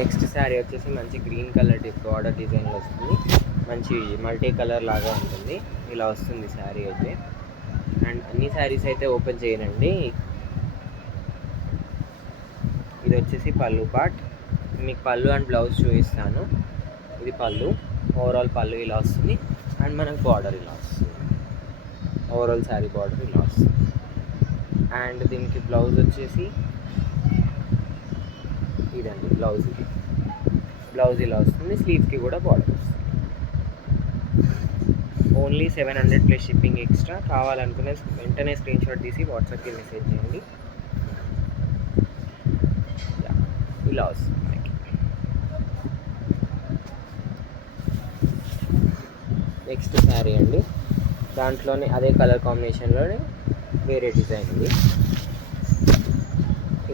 Next sari వచ్చేసి మంచి green colour border డిజైన్లో వస్తుంది. మంచి మల్టీ కలర్ లాగా ఉంటుంది. ఇలా వస్తుంది శారీ అయితే. అండ్ అన్ని శారీస్ అయితే ఓపెన్ చేయనండి. ఇది వచ్చేసి పళ్ళు పార్ట్. మీకు పళ్ళు అండ్ బ్లౌజ్ చూపిస్తాను. ఇది పళ్ళు, ఓవరాల్ పళ్ళు ఇలా వస్తుంది. అండ్ మనకు బార్డర్ ఇలా వస్తుంది. ఓవరాల్ శారీ బార్డర్ ఇలా వస్తుంది. అండ్ దీనికి బ్లౌజ్ వచ్చేసి ఇదండి బ్లౌజ్. ఇది బ్లౌజ్ ఇలా వస్తుంది. స్లీవ్స్కి కూడా బార్డర్ వస్తుంది. Only 700 plus shipping extra. కావాలనుకునే వెంటనే స్క్రీన్ షాట్ తీసి వాట్సాప్కి మెసేజ్ చేయండి. ఇలా వస్తుంది మనకి. నెక్స్ట్ శారీ అండి. దాంట్లోనే అదే కలర్ కాంబినేషన్లోనే వేరే డిజైన్ ఉంది.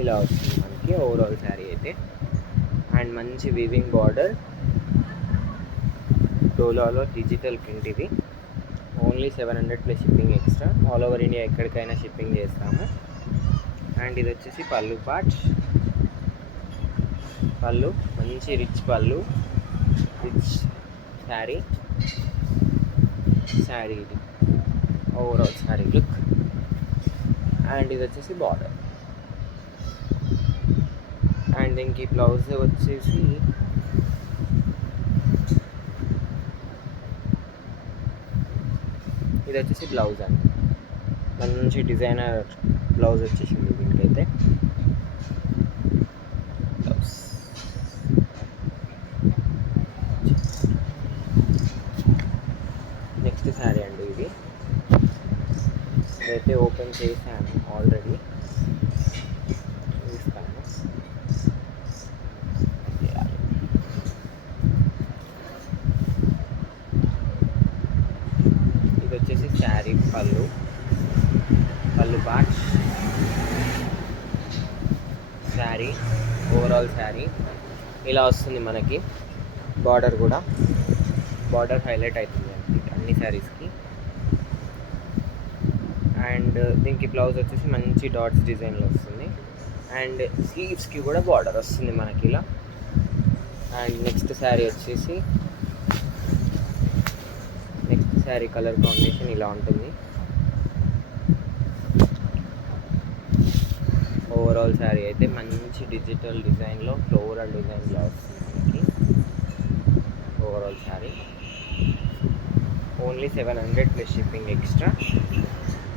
ఇలా వస్తుంది మనకి ఓవరాల్ శారీ అయితే. అండ్ మంచి వీవింగ్ బార్డర్, డోలాలో డిజిటల్ ప్రింట్. ఇది only 700 plus shipping extra. All over India ఎక్కడికైనా షిప్పింగ్ చేస్తాము. అండ్ ఇది వచ్చేసి పళ్ళు పార్ట్. పళ్ళు మంచి రిచ్ పళ్ళు, రిచ్ శారీ. ఇది ఓవరాల్ శారీ లుక్. అండ్ ఇది వచ్చేసి బార్డర్. అండ్ దీనికి బ్లౌజ్ వచ్చేసి ఇది వచ్చేసి బ్లౌజ్ అండి. మంచి డిజైనర్ బ్లౌజ్ వచ్చేసింది దీనికైతే. బ్లౌజ్ నెక్స్ట్ శారీ అండి. ఇది ఇదైతే ఓపెన్ చేశాను ఆల్రెడీ, చూస్తాను. ఇది వచ్చేసి శారీ పళ్ళు పార్ట్. శారీ ఓవరాల్ శారీ ఇలా వస్తుంది మనకి. బార్డర్ కూడా బార్డర్ హైలైట్ అవుతుంది అన్ని శారీస్కి. అండ్ దీనికి బ్లౌజ్ వచ్చేసి మంచి డాట్స్ డిజైన్లో వస్తుంది. అండ్ స్లీవ్స్కి కూడా బార్డర్ వస్తుంది మనకి ఇలా. అండ్ నెక్స్ట్ శారీ వచ్చేసి నెక్స్ట్ శారీ కలర్ కాంబినేషన్ ఇలా ఉంటుంది. ఓవరాల్ శారీ అయితే మంచి డిజిటల్ డిజైన్లో ఫ్లోరల్ డిజైన్లో వస్తుంది మనకి overall sari. Only 700 plus shipping extra.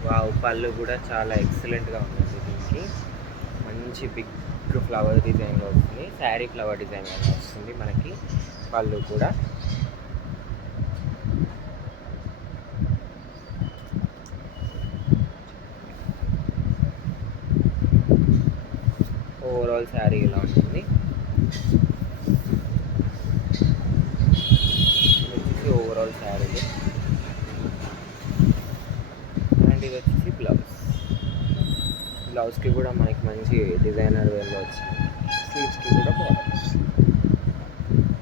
Wow, పళ్ళు కూడా చాలా ఎక్సలెంట్గా ఉంటుంది. దీనికి మంచి బిగ్ ఫ్లవర్ డిజైన్లో వస్తుంది. శారీ ఫ్లవర్ డిజైన్లో వస్తుంది మనకి పళ్ళు కూడా. ఓవరాల్ శారీ ఇలా ఉంటుంది. వచ్చేసి ఓవరాల్ శారీ. అండ్ ఇది వచ్చేసి బ్లౌజ్కి కూడా మనకి మంచి డిజైనర్ వేర్లో వచ్చింది. స్లీవ్స్కి కూడా బార్డర్,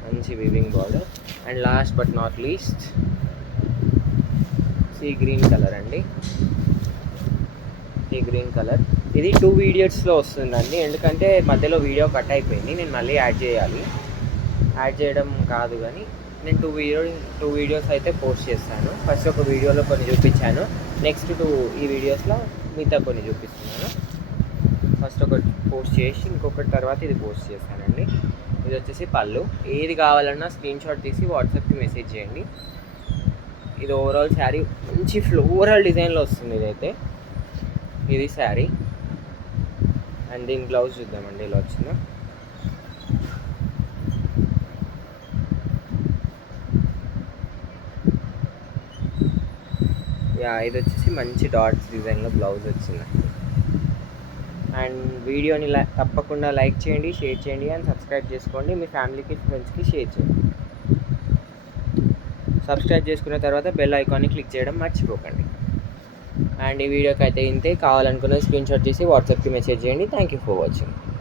మంచి weaving border. And last but not least sea green colour అండి. సీ గ్రీన్ కలర్ ఇది 2 వీడియోస్లో వస్తుందండి. ఎందుకంటే మధ్యలో వీడియో కట్ అయిపోయింది. నేను మళ్ళీ యాడ్ చేయడం కాదు కానీ నేను 2 వీడియోస్ అయితే పోస్ట్ చేస్తాను. ఫస్ట్ ఒక వీడియోలో కొన్ని చూపించాను. నెక్స్ట్ ఈ వీడియోస్లో మిగతా కొన్ని చూపిస్తున్నాను. ఫస్ట్ ఒకటి పోస్ట్ చేసి ఇంకొకటి తర్వాత ఇది పోస్ట్ చేస్తానండి. ఇది వచ్చేసి పళ్ళు. ఏది కావాలన్నా స్క్రీన్ షాట్ తీసి వాట్సాప్కి మెసేజ్ చేయండి. ఇది ఓవరాల్ శారీ మంచి ఫ్లోరల్ డిజైన్లో వస్తుంది ఇదైతే. ఇది శారీ. అండ్ దీని బ్లౌజ్ చూద్దామండి ఇలా వచ్చిందా. ఇది వచ్చేసి మంచి డాట్స్ డిజైన్లో బ్లౌజ్ వచ్చిందండి. అండ్ వీడియోని తప్పకుండా లైక్ చేయండి, షేర్ చేయండి అండ్ సబ్స్క్రైబ్ చేసుకోండి. మీ ఫ్యామిలీకి ఫ్రెండ్స్కి షేర్ చేయండి. సబ్స్క్రైబ్ చేసుకున్న తర్వాత బెల్ ఐకాన్ని క్లిక్ చేయడం మర్చిపోకండి. అండ్ ఈ వీడియోకి అయితే ఇంతే. కావాలనుకున్న స్క్రీన్ షాట్ చేసి వాట్సాప్కి మెసేజ్ చేయండి. Thank you for watching.